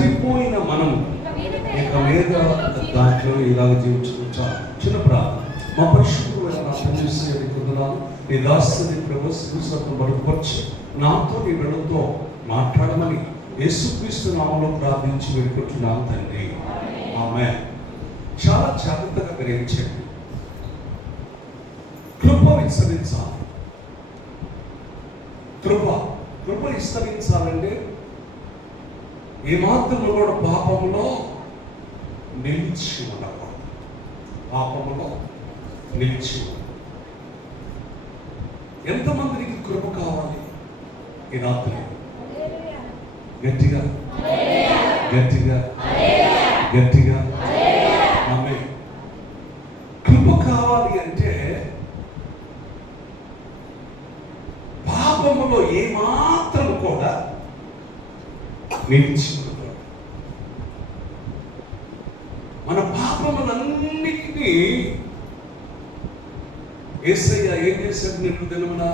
చనిపోయిన మనము ఇక మీద దాంట్లో ఇలాగ జీవించుకుంటా. చిన్న ప్రార్థన. మా పరిశుద్ధుడైన నా తండ్రి కుదరాలు నీ దాస్తుని ప్రభుత్వం బడుపరిచి నాతో నీ బిడ్డతో మాట్లాడమని యేసుక్రీస్తు నామములో ప్రార్థించి వేడుకుంటున్నాను తండ్రి. ఆమేన్. చాలా జాగ్రత్తగా గ్రహించండి. కృప విస్తరించాలి. కృప విస్తరించాలంటే ఏమాత్రం కూడా పాపములో నిలిచి ఉండకూడదు. పాపములో నిలిచి ఎంతమందికి కృప కావాలి ఈ రాత్రి? గట్టిగా గట్టిగా గట్టిగా ఆమేన్. కృప కావాలి అంటే పాపములో ఏమాత్రం కూడా నిలిచి ఉండకూడదు. మన పాపములన్నిటినీ యేసయ్య ఏం చేశాడు? నిన్ను దినమున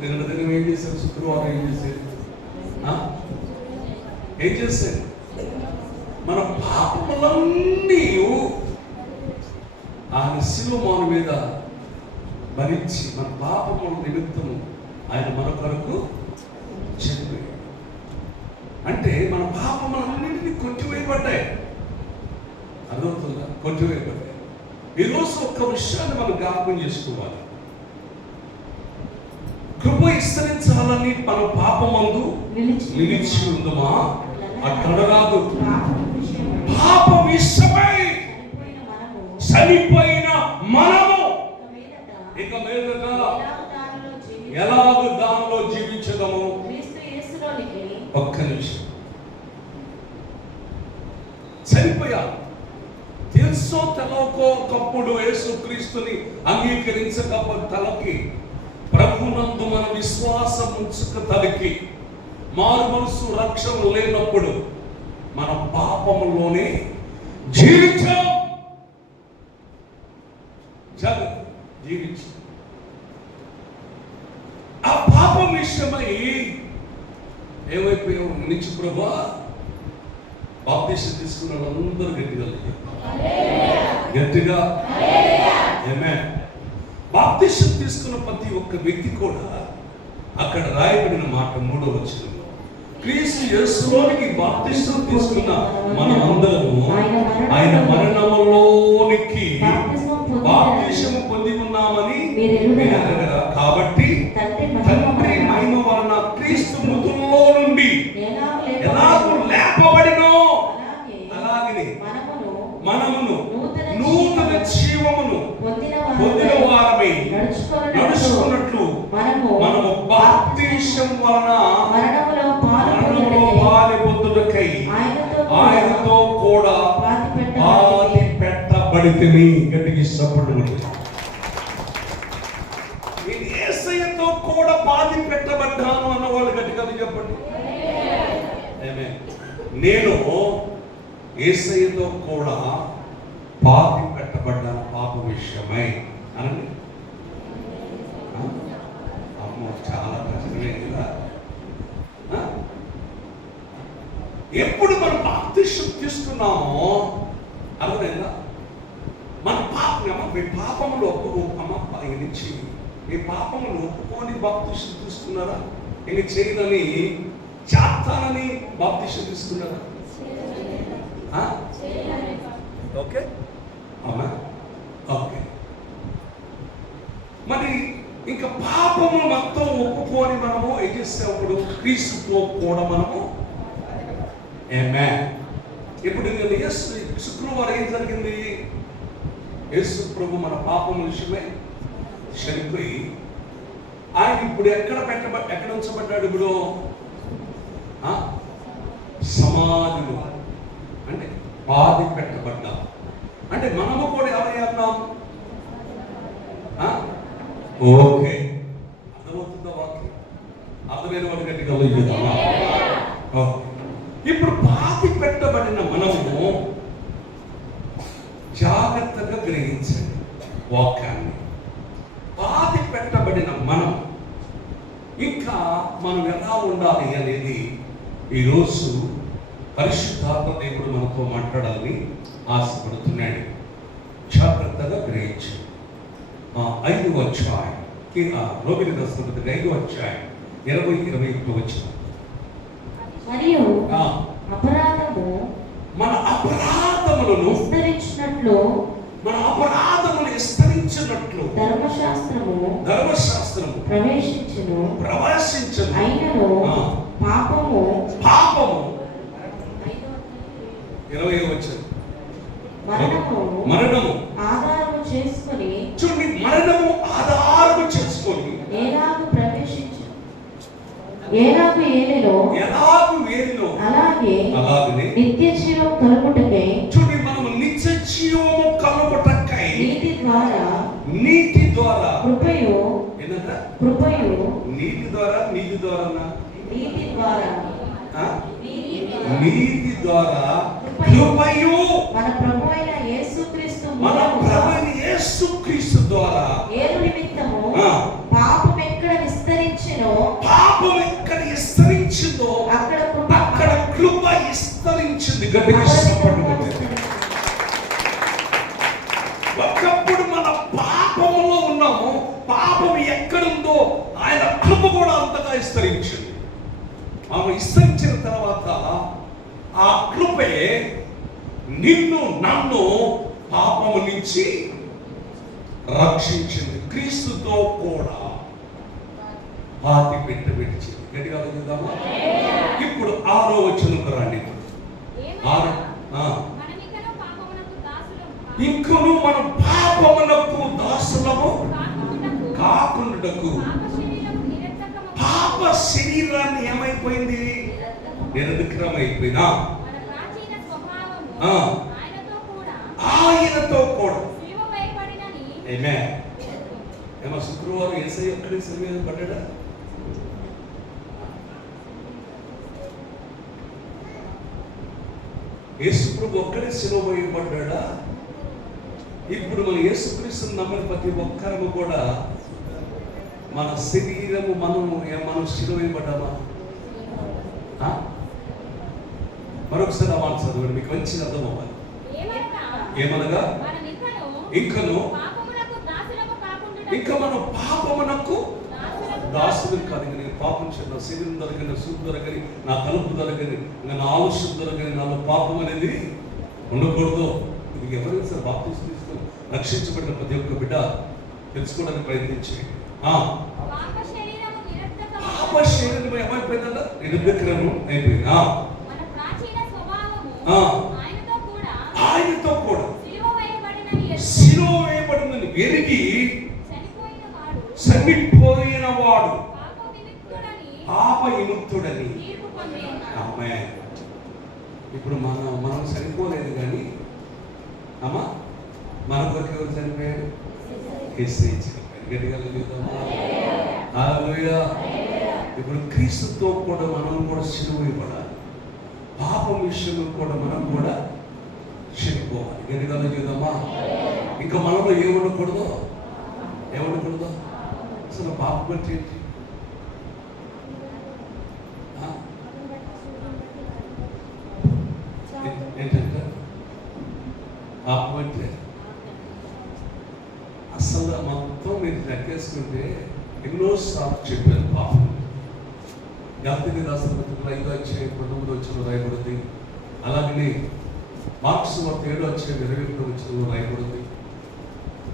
నిన్న దినం ఏం చేశాడు? శుక్రవారం ఏం చేశాడు? ఏం చేశాడు? మన పాపములన్నీ ఆయన శిలువ మీద భరించి మన పాపముల నిమిత్తము ఆయన మన కొరకు చనిపోయాడు. అంటే మన పాపములన్నింటినీ కొట్టివేయబడ్డాయి. అర్థమవుతుందా? కొట్టివేయబడ్డాయి. ఈరోజు ఒక్క విషయాన్ని మనం జ్ఞాపకం చేసుకోవాలి. కృప విస్తరించాలని మన పాపమందు నిలిచి ఉందమా? అక్కడ రాదు. పాపం ఇష్టమై చనిపోయిన మనము ఇక మీదట ఎలాగో దానిలో జీవించదము. ఒక్క నిమిషం. చనిపోయాలి. తెలుసో తెలవకో ఒకప్పుడు యేసుక్రీస్తుని అంగీకరించకపోతే తలకి ప్రభునందు మన విశ్వాసం ఉంచుక తలకి మారు మనసు రక్షణ లేనప్పుడు మన పాపములోనే జీవించాం. జీవించు. ఆ పాపం విషయమై ఏమైపోయావు? నిలిచి ప్రభా బాప్తిసం తీసుకున్న వాళ్ళందరూ గట్టిగా ఆమేన్. బాప్తిసం తీసుకున్న ప్రతి ఒక్క వ్యక్తి కూడా అక్కడ రాయబడిన మాట 3వ వచనంలో క్రీస్తు యేసులోనికి బాప్తిసం తీసుకున్న మనమందరము ఆయన మరణంలోనికి బాప్తిసం పొంది ఉన్నామని ఎరుగరా. కాబట్టి తండ్రి మహిమ వలన క్రీస్తు మృతుల్లో నుండి ఎలాగూ లేపబడినో అలాగే మనమును నూతన జీవమును పొందిన వారమై నడుచుకున్నట్లు మనము బాప్తిసం వలన మరణములో పాలి పొందుటకై ఆయనతో కూడా పాలి పెట్టబడితిమి. గట్టిగా సపోర్ట్. నేను యేసయ్యతో కూడా పాతి పెట్టబడ్డాను అన్న వాళ్ళు గట్టిగా చెప్పండి. నేను యేసయ్యతో కూడా పాతి పెట్టబడ్డాను పాప విషయమై అనండి. అమ్మో చాలా కష్టమే కదా. ఎప్పుడు మనం బాప్తిసం తీసుకున్నామో అర్థమైందా? మన పాపములు నుంచి మీ పాపములు ఒప్పుకొని బాప్తిసం తీసుకున్నారా? ఇంక చేయదని చేస్తానని బాప్తిసం తీసుకున్నారా? ఓకే అవునా? ఓకే. మరి ఇంకా పాపము మొత్తం ఒప్పుకొని మనము ఏం చేసేప్పుడు క్రీస్తుతో కూడా మనము ఆమేన్. ఇప్పుడు శుక్రవారం ఏం జరిగింది? యేసు ప్రభు మన పాపం విషయమై చనిపోయి ఆయన ఇప్పుడు ఎక్కడ ఉంచబడ్డాడు? ఇప్పుడు సమాధిలో, అంటే పాతి పెట్టబడ్డా. అంటే మనము కూడా ఎవరయ్యాం? ఓకే, అర్థమవుతుందా వాక్యం? అర్థమైన వాడు గట్టిగా వెళ్దామా? ఇప్పుడు పాతి పెట్టబడిన మనము జాగ్రత్తగా గ్రహించండి వాక్యాన్ని. పాతి పెట్టబడిన మనం ఇంకా మనం ఎలా ఉండాలి అనేది ఈరోజు పరిశుద్ధాత్మ దేవుడు మనతో మాట్లాడాలని ఆశపడుతున్నాడు. జాగ్రత్తగా గ్రహించి 5వ అధ్యాయం రోమిలకు రాసిన పత్రిక 5వ అధ్యాయం 20-21 వచనం. మరియు అపరాధము మన అపరాధములను విస్తరించినట్లు ధర్మశాస్త్రము ప్రవేశించును. అయినను పాపము 20వ వచనం మరణము ఆధారము చేసుకొని చూడండి, మరణము ఆధారము చేసుకొని ఎలాగు ప్రవేశించు ఎలాగు ఏలినో అలాగే నిత్య జీవం కలుగుటకై చూడండి, మనము నిత్య జీవము కలుగుటకై నీతి ద్వారా కృపయు నీతి ద్వారా కృపయు మన ప్రభు అయిన యేసుక్రీస్తు ద్వారా ఏలు నిమిత్తము పాపం ఎక్కడ విస్తరించినో అక్కడ కృప విస్తరించింది. గట్టిగా ఒకప్పుడు మన పాపములో ఉన్నాము, పాపం ఎక్కడుందో ఆయన కృప కూడా అంతగా విస్తరించింది. ఆమె విస్తరించిన తర్వాత ఆ కృపే నన్ను పాపము నుంచి రక్షించింది. క్రీస్తుతో కూడా పాతి పెట్టబెట్టించింది. గట్టిగా చూద్దామా? ఇప్పుడు 6వ వచనంకు రండి. ఇంకను మనం పాపమునకు దాసులము కాకుండాకు పాప శరీరాన్ని ఏమైపోయింది? నిరధిక్రమైపోయినా ఆయనతో కూడా ఏమో శుక్రవారం యేసయ్య ఒక్కడే శిలువ మీద పడ్డాడా? యేసుప్రభు ఒక్కడే శిలువ వేయబడ్డాడా? ఇప్పుడు మన యేసుక్రీస్తుని నమ్మిన ప్రతి ఒక్కరము కూడా మన శరీరము మనం శిలువ వేయబడ్డామా? మరొకసారి అవ్వాలి చదవండి, మీకు మంచిగా అర్థం అవ్వాలి. ఏమనగా ఇంకను ఇంకా మనం పాపమునకు దాసులు కాదు. నేను పాపం చేసిన శరీరం దొరకని, సూపు దొరకని, నా తలుపు దొరకని, నా ఆలోచన దొరకని, నాలో పాపం అనేది ఉండకూడదు. ఇది ఎవరైనా సరే బాప్తిసం తీసుకొని రక్షించబడిన ప్రతి ఒక్క బిడ్డ తెలుసుకోవడానికి ప్రయత్నించి పాప శరీరం ఏమైపోయిందన్నా? నిరుద్రక్రమం అయిపోయింది. ఆయనతో కూడా శిలువ వేయబడిందని ఎరిగి చనిపోయిన వాడు పాప విముక్తుడని. అమ్మాయి ఇప్పుడు మనం చనిపోలేదు కానీ అమ్మా మన కొరకు ఎవరు చనిపోయాడు? యేసయ్య చనిపోయాడు. గట్టిగా చూద్దామా? హల్లెలూయా. ఇప్పుడు క్రీస్తుతో కూడా మనం కూడా శిలువ వేయబడాలి. పాపం విషయంలో కూడా మనం కూడా చనిపోవాలి. గట్టిగా చూద్దామా? ఇంకా మనలో ఏముండకూడదు? అసలు పాపం అంటే ఏంటి? ఏంటంటే పాపం అంటే అసలు మొత్తం మీరు లెక్కేసుకుంటే ఎన్నోసార్లు చెప్పారు పాపం. జాతీయ రాష్ట్ర పత్రికలో 5వ అధ్యాయం 19వ వచనంలో రాయబడింది. అలాగనే మార్క్స్ 7వ అధ్యాయం 21వ వచనంలో రాయబడింది.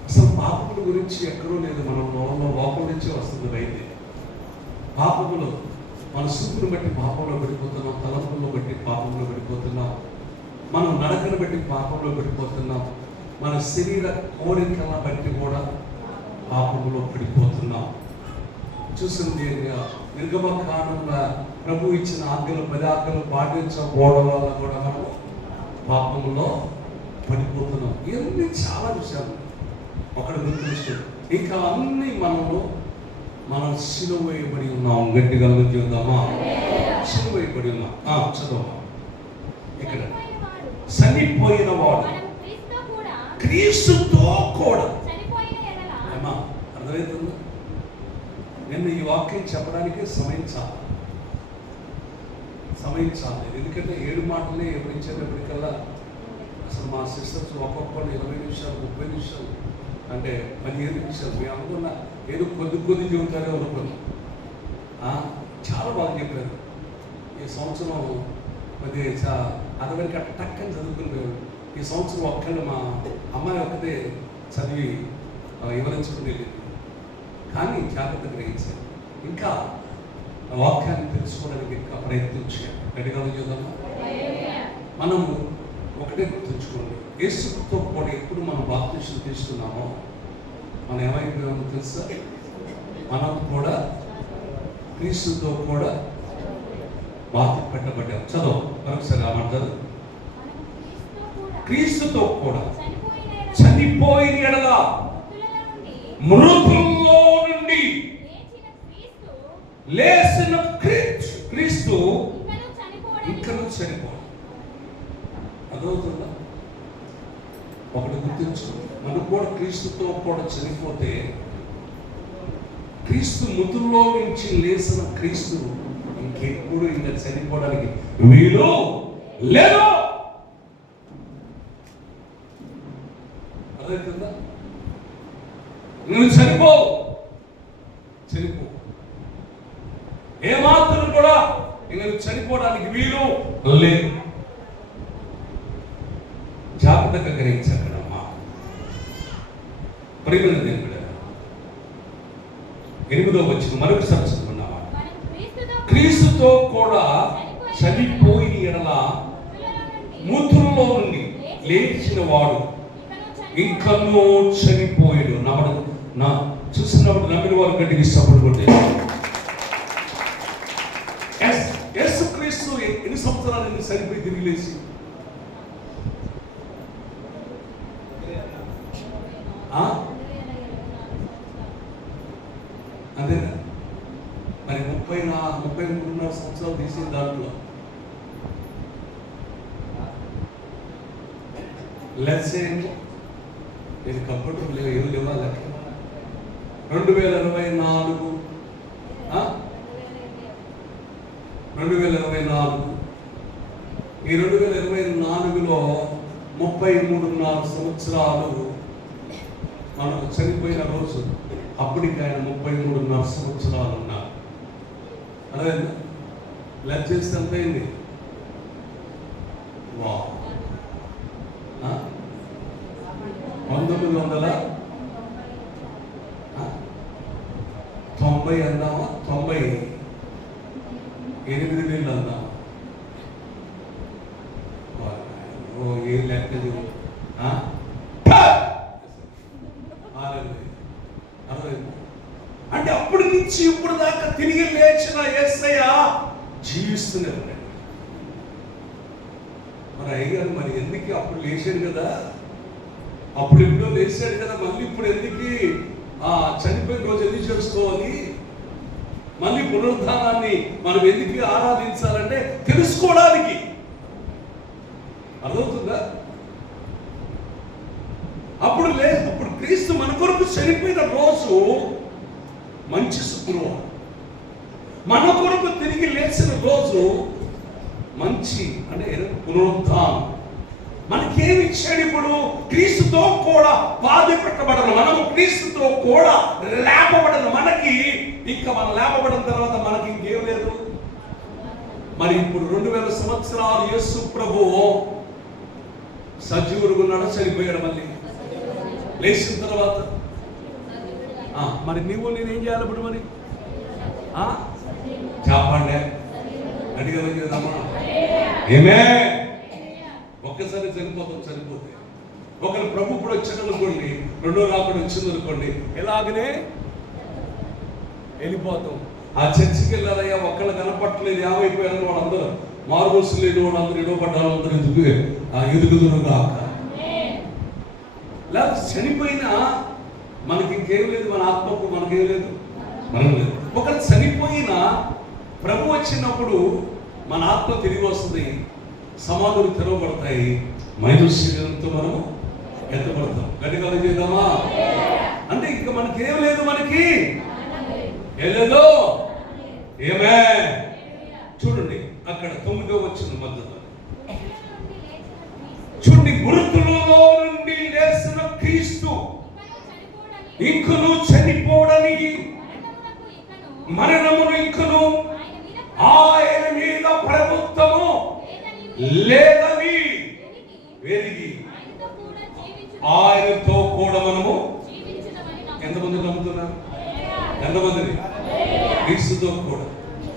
అసలు పాపముల గురించి ఎక్కడో లేదు. మనం లోపల నుంచే వస్తుంది బయట. పాపములో మన చూపును బట్టి పాపంలో పడిపోతున్నాం, తలంపుల్లో బట్టి పాపంలో పడిపోతున్నాం, మనం నడకను బట్టి పాపంలో పడిపోతున్నాం, మన శరీర కోరికల బట్టి కూడా పాపంలో పడిపోతున్నాం. చూసింది నిర్గమకాండంలో ప్రభు ఇచ్చిన 10 ఆజ్ఞలు పాటించకపోవడం వల్ల కూడా మనం పాపంలో పడిపోతున్నాం. ఇవన్నీ చాలా విషయాలు ఒకటి గుర్తించాడు. ఇంకా అన్ని మనం శిలువ వేయబడి ఉన్నాం. గట్టిగా చూద్దామా? శిలువ వేయబడి ఉన్నాం. చదవమా ఇక్కడ. చనిపోయిన వాడు క్రీస్తుతో కూడా. ఏమా అర్థమవుతుందా? నేను ఈ వాక్యం చెప్పడానికి సమయం చాలా. సమయం చాలేదు. ఎందుకంటే 7 మాటలే వివరించేటప్పటికల్లా అసలు మా సిస్టర్స్ ఒక్కొక్కరు 20 నిమిషాలు 30 నిమిషాలు అంటే 15 నిమిషాలు మేము అనుకున్న ఏదో కొద్ది చెబుతారే అనుకున్నాం. చాలా బాగా చెప్పారు. ఈ సంవత్సరం అది అదవరికి అట్ట టక్కని చదువుకున్నాడు. ఈ సంవత్సరం ఒక్కళ్ళు మా అమ్మాయి ఒక్కతే చదివి వివరించుకుని వెళ్ళింది. కానీ జాగ్రత్త గ్రహించారు. ఇంకా వాక్యాన్ని తెలుసుకోవడానికి ఇంకా ప్రయత్నం చేయాలి. గట్టిగా చూద్దామా? మనము ఒకటే గుర్తుంచుకోండి, యేసుతో కూడా ఎప్పుడు మనం బాప్తిస్మం తీసుకున్నామో మనం ఏమైపోయామో తెలుసా? మనం కూడా క్రీస్తుతో కూడా బాధ్యత పెట్టబడ్డాం. చదువు మరొకసారి ఆ మాట చదువు. క్రీస్తుతో కూడా చనిపోయిన ఎడల మృతుల్లో నుండి లేచిన క్రీస్తు ఇంకనూ చనిపోడు. అదవుతుందా? ఒకటి గుర్తించు, మనం కూడా క్రీస్తుతో కూడా చనిపోతే క్రీస్తు మృతుల్లో నుంచి లేచిన క్రీస్తు ఇంకెప్పుడు ఇంకా చనిపోవడానికి వీలు లేదు. అర్థమవుతుందా? నువ్వు చనిపో ఏమాత్రం కూడా ఇంక నువ్వు చనిపోవడానికి వీలు లేదు. జాగ్రత్తగా గ్రహించక్కడమ్మా. ప్రియమైన దేవుడా, 8వ వచనం మరొకసారి చదువుకున్నావా? క్రీస్తుతో కూడా చనిపోయిన ఎడల మృతుల్లో నుండి లేచిన వాడు ఇంకనూ చనిపోయాడు. నా చూసినప్పుడు నమ్మిన వారు గట్టిగా ఇష్టపడు కొట్టే. యేసుక్రీస్తు ఎన్ని సంవత్సరాలు ఎందుకు చనిపోయి తిరిగి లేచి? అదేనా మరి 33 సంవత్సరాలు తీసిన దాంట్లో లెట్స్ సే ఇది కంప్యూటర్ లేవు, ఏమి లేవా లెక్క 2024 ఈ 2024లో 33.5 సంవత్సరాలు మనకు చనిపోయిన రోజు. అప్పటికి ఆయన 33.5 సంవత్సరాలు ఉన్నారు. అదే లెక్క చేస్తే ఎంత అయింది? 1990 అందామా? 98 నెలలు అందామా? ఏ లెక్క అంటే అప్పటి నుంచి ఇప్పుడు దాకా తిరిగి లేచిన యేసయ్య జీవిస్తూనే ఉన్నాడు. మరి అయ్యారు మరి ఎందుకు అప్పుడు లేచాడు కదా, అప్పుడు ఎప్పుడో లేచాడు కదా, మళ్ళీ ఇప్పుడు ఎందుకు చనిపోయిన రోజు ఎందుకు చేసుకోవాలి? మళ్ళీ పునరుద్ధానాన్ని మనం ఎందుకు ఆరాధించాలంటే తెలుసుకోవడానికి. అర్థమవుతుందా? అప్పుడు క్రీస్తు మన కొరకు చనిపోయిన రోజు మంచి శుక్రవారం, మన కొరకు తిరిగి లేచిన రోజు మంచి అంటే పునరుద్ధానం. మనకేమి ఇచ్చాడు? ఇప్పుడు క్రీస్తుతో కూడా బాధ పెట్టబడను, మనము క్రీస్తుతో కూడా లేపబడను. మనకి ఇంకా మనం లేపబడిన తర్వాత మనకి ఇంకేం లేదు. మరి ఇప్పుడు 2000 సంవత్సరాలు యేసు ప్రభు సజీవుడుగా ఉన్నాడు, చనిపోయాడు, మళ్ళీ లేచిన తర్వాత మరి నువ్వు నేనేం చేయాలి ఇప్పుడు? మరి చెప్పండి, అడిగా చేద్దామా? ఏమే ఒక్కసారి చనిపోతే ఒకరు ప్రభు ఇప్పుడు వచ్చాడు అనుకోండి, రెండో రాకడ వచ్చింది అనుకోండి, ఎలాగనే వెళ్ళిపోతాం. ఆ చర్చికి వెళ్ళారయ్యా, ఒక్కళ్ళు కనపట్టలేదు, ఏమైపోయారని వాళ్ళందరూ మార్గోసు లేని వాళ్ళందరూ ఎడవబడ్డారు, అందరూ ఎదుగుదురుగా. లేదా చనిపోయినా మనకి ఇంకేం లేదు, మన ఆత్మకు మనకేం లేదు, మనం లేదు. ఒకరు చనిపోయినా ప్రభు వచ్చినప్పుడు మన ఆత్మ తిరిగి వస్తుంది, సమాధులు తెరవబడతాయి, మైనస్ శరీరంతో మనము ఎత్తబడతాం. గట్టిగా చేద్దామా? అంటే ఇంకా మనకేం లేదు, మనకి ఏం లేదు. ఏమే చూడండి, ఆ అక్కడ 9వ వచనం మధ్యలో చూడండి, మృతులలో నుండి లేచిన క్రీస్తు ఇంకను చనిపోడని మరణమును ఇంకను ఆయన మీద ప్రభుత్వము లేదని వెరిగి ఆయనతో కూడా మనము ఎంతమంది నమ్ముతున్నారు? ఎంతమంది? క్రీస్తుతో కూడా,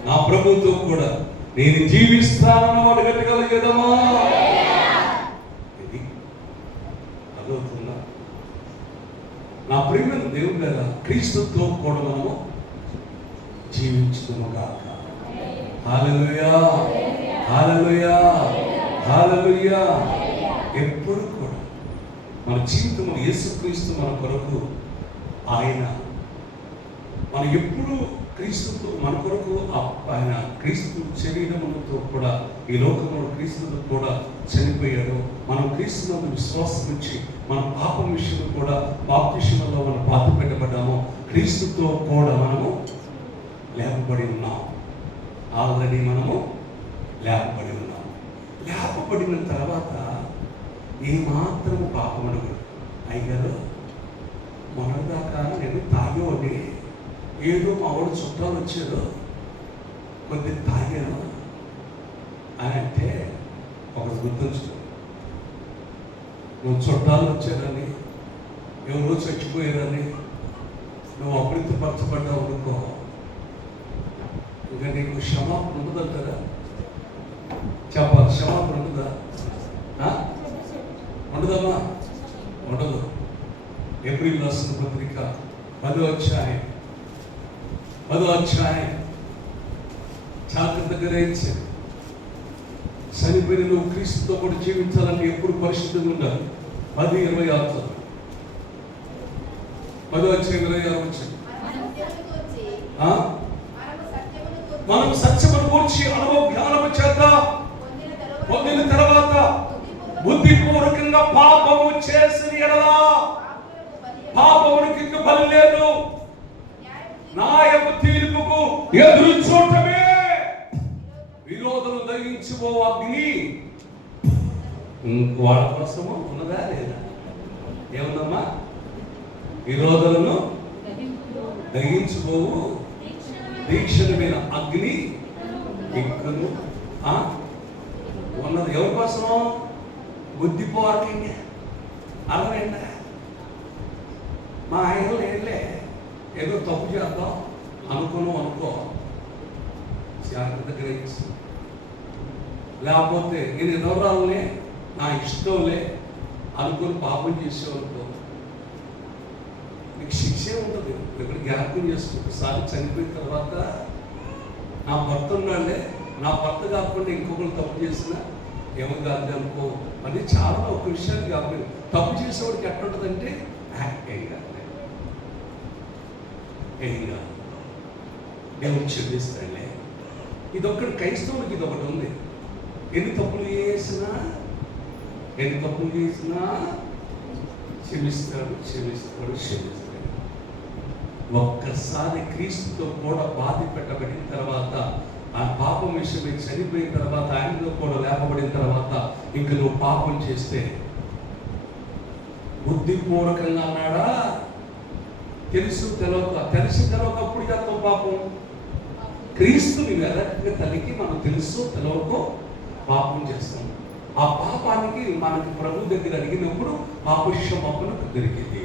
నా ప్రభుతో కూడా నేను జీవిస్తానన్న వాడు గట్టిగలగదమా? ఇది అదవుతుందా? నా ప్రియమైన దేవుని గారు, క్రీస్తుతో కూడా మనము జీవించుదుము గాక. హల్లెలూయా, హల్లెలూయా, హల్లెలూయా. ఎప్పుడు కూడా మన జీవితంలో యేసుక్రీస్తు మన కొరకు, ఆయన మనం ఎప్పుడు క్రీస్తుతో మన కొరకు ఆయన క్రీస్తు శరీరములతో కూడా ఈ లోకంలో క్రీస్తుతో కూడా చనిపోయాడు. మనం క్రీస్తునందు విశ్వాసం ఉంచి మన పాపం విషయంలో కూడా బాప్తిస్మలో మనం పాత పెట్టబడ్డాము. క్రీస్తుతో కూడా మనము లేపబడి ఉన్నాం. ఆల్రెడీ మనము లేపబడి ఉన్నాం. లేపబడిన తర్వాత ఏమాత్రము పాపం అడుగు. అయ్యారు మొన్నటిదాకా నేను తాగేవాడిని, ఏదో మా వాడు చుట్టాలు వచ్చారు, కొద్ది తాగాను అని అంటే ఒకటి గుర్తుంచుకో. నువ్వు చుట్టాలు వచ్చారని, ఎవరో చచ్చిపోయారని నువ్వు అప్రీతిపరచబడ్డావు అనుకో, ఇంకా నీకు క్షమాపణ ఉండదంటారా? చెప్పాలి, క్షమాపణ ఉండదా? ఉండదమ్మా? ఉండదు. ఏప్రిల్ రాసిన పత్రిక 10వ అధ్యాయం జాగ్రత్తగా గ్రహించారు. చనిపోయిన నువ్వు క్రీస్తుతో పాటు జీవించాలంటే ఎప్పుడు పరిశుద్ధంగా ఉండాలి. 10:26 10వ అధ్యాయం 26 వచ్చింది. మనం సత్యమును గూర్చి అనుభవ జ్ఞానము చేత పొందిన తర్వాత బుద్ధిపూర్వకంగా పాపము చేసిన ఎడల పాపమునికి బలి లేదు, న్యాయపు తీర్పుకు ఎదురు చూడటమే. విరోధులు దహించుకో అగ్ని వాళ్ళ కోసము ఉన్నదా లేదా? ఏముందమ్మా? విరోధులను దహించుకోవు దీక్షణమైన అగ్ని ఎక్కును ఉన్నది. ఎవరి కోసము? బుద్ధిపూర్వకంగా. అర్థమైందా? మా ఆయనలో ఏంలే, ఏదో తప్పు చేద్దాం అనుకో జాగ్రత్త గ్రహించు. లేకపోతే నేను ఎదవరాలనే నా ఇష్టంలే అనుకుని పాపం చేసేవనుకో, నీకు శిక్షే ఉంటుంది. ఇక్కడ జ్ఞాపకం చేసుకో. ఒకసారి చనిపోయిన తర్వాత నా భర్త ఉన్నాడే, నా భర్త కాకుండా ఇంకొకరు తప్పు చేసినా ఏమో కాదు అనుకో. అది చాలా ఒక విషయాన్ని కాదు. తప్పు చేసేవాడికి ఎట్లుంటుందంటే ఏం కాదు, దేవుడు క్షమిస్తాడులే. ఇదొక్కటి క్రైస్తవుడికి ఇదొకటి ఉంది. ఎన్ని తప్పులు చేసినా క్షమిస్తాడు. ఒక్కసారి క్రీస్తుతో కూడా బాధ పెట్టబడిన తర్వాత, ఆ పాపం విషయమై చనిపోయిన తర్వాత, ఆయనతో కూడా లేపబడిన తర్వాత ఇంక నువ్వు పాపం చేస్తే బుద్ధిపూర్వకంగా అన్నాడా? తెలిసి తెలవకప్పుడు చేస్తాం పాపం. క్రీస్తుని వెనక్కి తల్లికి మనం తెలుసు తెలవకో పాపం చేస్తాం. ఆ పాపానికి మనకి ప్రభు దగ్గర అడిగినప్పుడు పాపక్షమాపణ దొరికింది.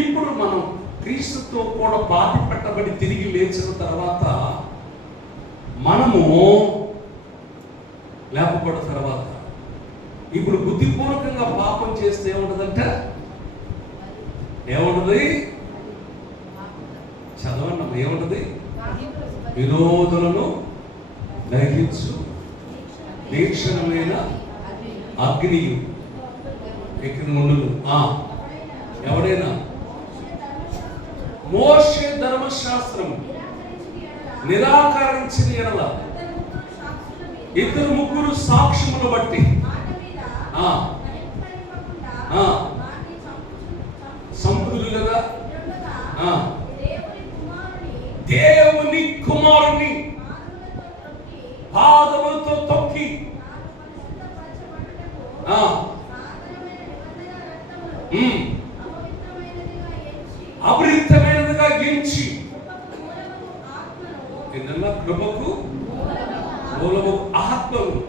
ఇప్పుడు మనం క్రీస్తుతో కూడా బాధ పెట్టబడి తిరిగి లేచిన తర్వాత మనము లేపబడిన తర్వాత ఇప్పుడు బుద్ధిపూర్వకంగా పాపం చేస్తే ఏముంటదంటే ఏముంటది? చదవండి, ఏముంటది? విరోధులను దహించు దీక్షణమైన అగ్నియు ఎక్కిన ఉండును. ఎవడైనా మోషే ధర్మశాస్త్రము నిరాకరించిన ఎడల 2-3 సాక్ష్యములు బట్టి సంపూర్ణులుగా దేవుని కుమారుని పాదములతో తొక్కి అపరిమితమైనదిగా ఎంచి నిన్న కృపకు మూలము ఆత్మను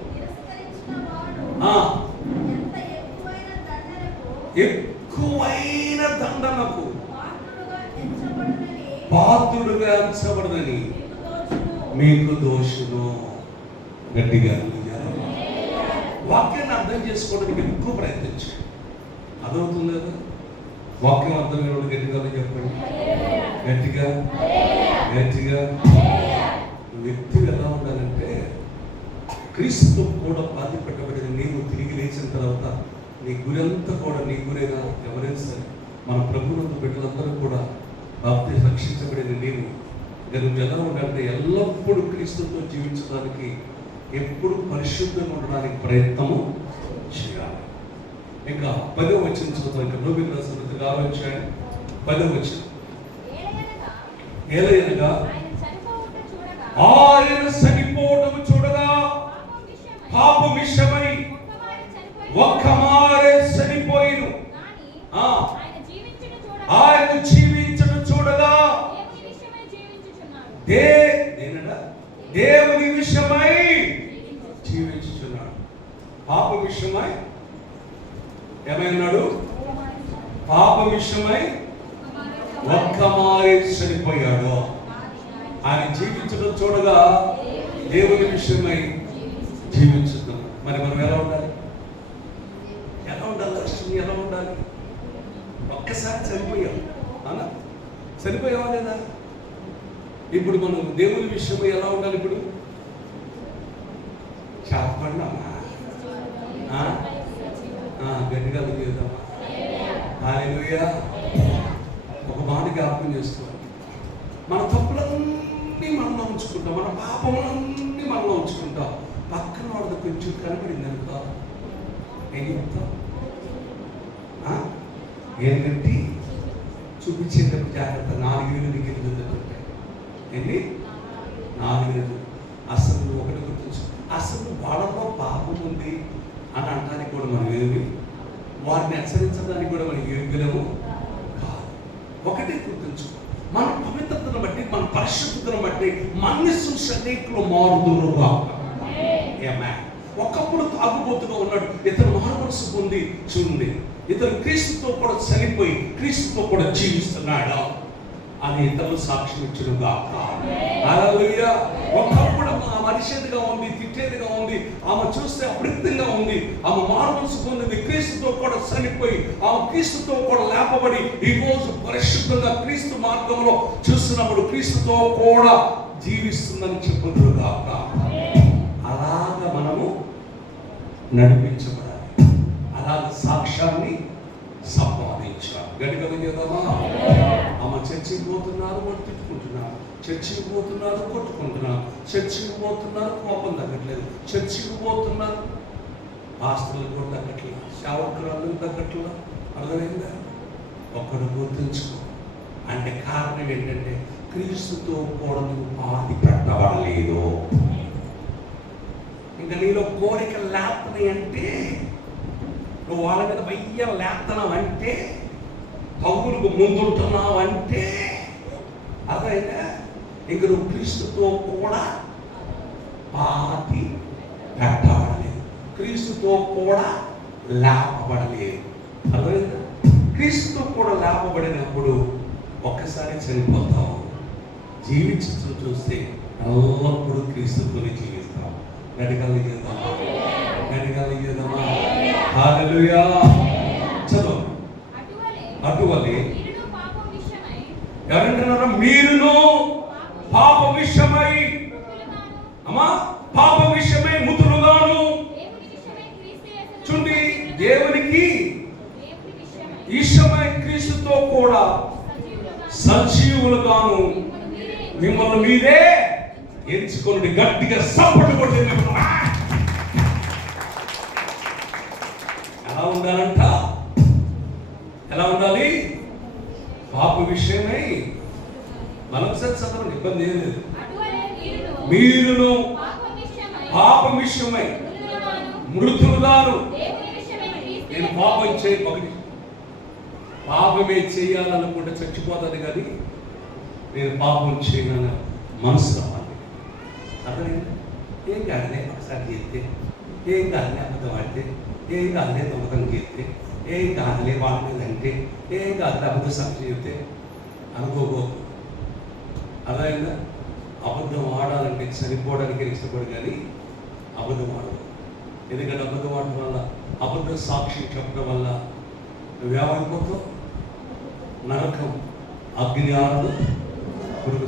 ఎక్కువైన దండనకు పాత్రుడుగా ఎంచబడదని మీకు దోషును. గట్టిగా వాక్యాన్ని అర్థం చేసుకోవడానికి ఎక్కువ ప్రయత్నించండి. అదవుతుంది కదా? వాక్యం అర్థమైన గట్టిగా చెప్పండి. గట్టిగా గట్టిగా. వ్యక్తి ఎలా ఉండాలంటే, క్రీస్తుతో కూడా బాధ పెట్టబడిన నీవు తిరిగి లేచిన తర్వాత నీ గురంతా కూడా నీ గురైనా ఎవరైనా సరే మన ప్రభువునందు బిడ్డలందరూ కూడా బాప్తి రక్షించబడిన నీవు నువ్వు ఎలా ఉండాలంటే ఎల్లప్పుడూ క్రీస్తుతో జీవించడానికి, ఎప్పుడు పరిశుద్ధంగా ఉండడానికి ప్రయత్నము చేయాలి. ఇంకా 10వ వచనం చూద్దాం. ఇంకా నోబెల్ రాసిన 6వ అధ్యాయం 10వ వచనం. ఏలయనగా ఆయన చనిపోవటము చూడగా పాప విషయమై ఒక్క మారే చనిపోయిను. ఆయన జీవించడం చూడగా దేవుని విషయమై జీవించుచున్నాడు. పాప విషయమై ఏమైనాడు? పాప విషయమై ఒక్క మారే చనిపోయాడు. ఆయన జీవించడం చూడగా దేవుని విషయమై జీవించుతున్నాం. మరి మనం ఎలా ఉండాలి? ఎలా ఉండాలి? లక్ష్మి ఎలా ఉండాలి? ఒక్కసారి చనిపోయాం అలా చనిపోయావా లేదా? ఇప్పుడు మనం దేవుని విషయమై ఎలా ఉండాలి? ఇప్పుడు చెప్పండమ్మా, గట్టిగా చేద్దామా? హల్లెలూయా. ఒక మాట జ్ఞాపకం చేసుకోవాలి. మన తప్పులన్నీ మనలో ఉంచుకుంటాం, మన పాపములన్నీ మనలో ఉంచుకుంటాం. పక్కన వాళ్ళది కొంచెం కనబడింది అనుకో, ఏం చెప్తాం? ఏంటంటే చూపించేటప్పుడు జాగ్రత్త. 4,000 గెలుతుంటే ఏంటి? 4,000. అసలు ఒకటి గుర్తుంచు, అసలు వాళ్ళలో పాపం ఉంది అని అనడానికి కూడా మనం ఏమి, వారిని హెచ్చరించడానికి కూడా మనం యోగ్యులము కాదు. ఒకటి గుర్తుంచు, మన పవిత్రతను బట్టి, మన పరిశుద్ధతను బట్టి మనుష్యులు అనేకులు మారుదురుగా. ఒకప్పుడు తాగుబోతుగా ఉన్నాడు, ఇతను మారు మనసు పొంది చూడండి, ఇతను క్రీస్తుతో కూడా చనిపోయి క్రీస్తుతో కూడా జీవిస్తున్నాడు అని ఇతరులు సాక్ష్యం ఇచ్చునుగా. హల్లెలూయా. ఒకప్పుడు ఆమె మనిషిగా ఉంది, తిట్టేదిగా ఉంది, ఆమె చూస్తే అపరిమితంగా ఉంది, ఆమె మారు మనసు పొందింది, క్రీస్తుతో కూడా చనిపోయి ఆమె క్రీస్తుతో కూడా లేపబడి ఈ రోజు పరిశుద్ధంగా క్రీస్తు మార్గంలో చూస్తున్నప్పుడు క్రీస్తుతో కూడా జీవిస్తుందని చెప్పుదురుగా. అలాగ మనము నడిపించబడాలి, అలాగ సాక్ష్యాన్ని సంపాదించాలి. గట్టిగా చేద్దామా? ఆమె చర్చికి పోతున్నారు, వాళ్ళు తిట్టుకుంటున్నారు, చర్చికి పోతున్నారు, కొట్టుకుంటున్నారు, చర్చికి పోతున్నారు, కోపం తగ్గట్లేదు, చర్చికి పోతున్నారు, ఆస్తులు కూడా తగ్గట్లేదు, సేవకురాలు తగ్గట్లేదు. అర్థమైందా? ఒక్కడు గుర్తుంచుకో. అంటే కారణం ఏంటంటే క్రీస్తుతో కూడా నువ్వు పాతి పెట్టబడలేదు. ఇంకా నీలో కోరిక లేతని అంటే, నువ్వు వాళ్ళ మీద వయ్య లేతనం అంటే, పౌరులకు ముందుంటున్నావు అంటే అదైతే ఇంక నువ్వు క్రీస్తుతో కూడా పాతి పెట్టబడలేదు, క్రీస్తుతో కూడా లేపబడలేదు. అర్థమైందా? క్రీస్తుతో కూడా లేపబడినప్పుడు ఒక్కసారి చనిపోతావు, జీవించు చూస్తే ఎల్లప్పుడూ క్రీస్తుతోనే జీవిస్తావు. గడిగలిగేదామా? గడిగలిగేదామా? హల్లెలూయా. చదువు. అటువలే ఎవరంటున్నారా? మీరును పాప విషయమై, అమ్మా, పాప విషయమై మృతులుగాను, చూడండి, దేవునికి విషయమై క్రీస్తుతో కూడా సజీవులుగాను మిమ్మల్ని మీరే ఎంచుకోండి. గట్టిగా సపోర్ట్ కొట్టండి. ఎలా ఉండాలంట? ఎలా ఉండాలి? పాప విషయమై మనం చదవండి, ఇబ్బంది ఏం లేదు. మీరును విషయమై మృతులుగాను నేను పాపం ఒకటి పాపమే చేయాలనుకుంటే చచ్చిపోతుంది కానీ నేను పాపం చేయనని మనసు రావాలి. అతనే ఏం కాదులే ఒకసారి చేస్తే, ఏం కాదులే అబద్ధం ఆడితే, ఏం కాదులే దొంగతనం చేస్తే, ఏం కాదులే వాళ్ళ మీద అంటే, ఏం కాదులే అబద్ధ సాక్షి చెప్తే అనుకోకో. అదైనా అబద్ధం ఆడాలంటే చనిపోవడానికి ఇష్టపడు కానీ అబద్ధం ఆడదు. ఎందుకంటే అబద్ధం ఆడటం వల్ల, అబద్ధ సాక్షి చెప్పడం వల్ల నువ్వేమైపోతావు? నరకం, అగ్ని ఆడదు, పురుగు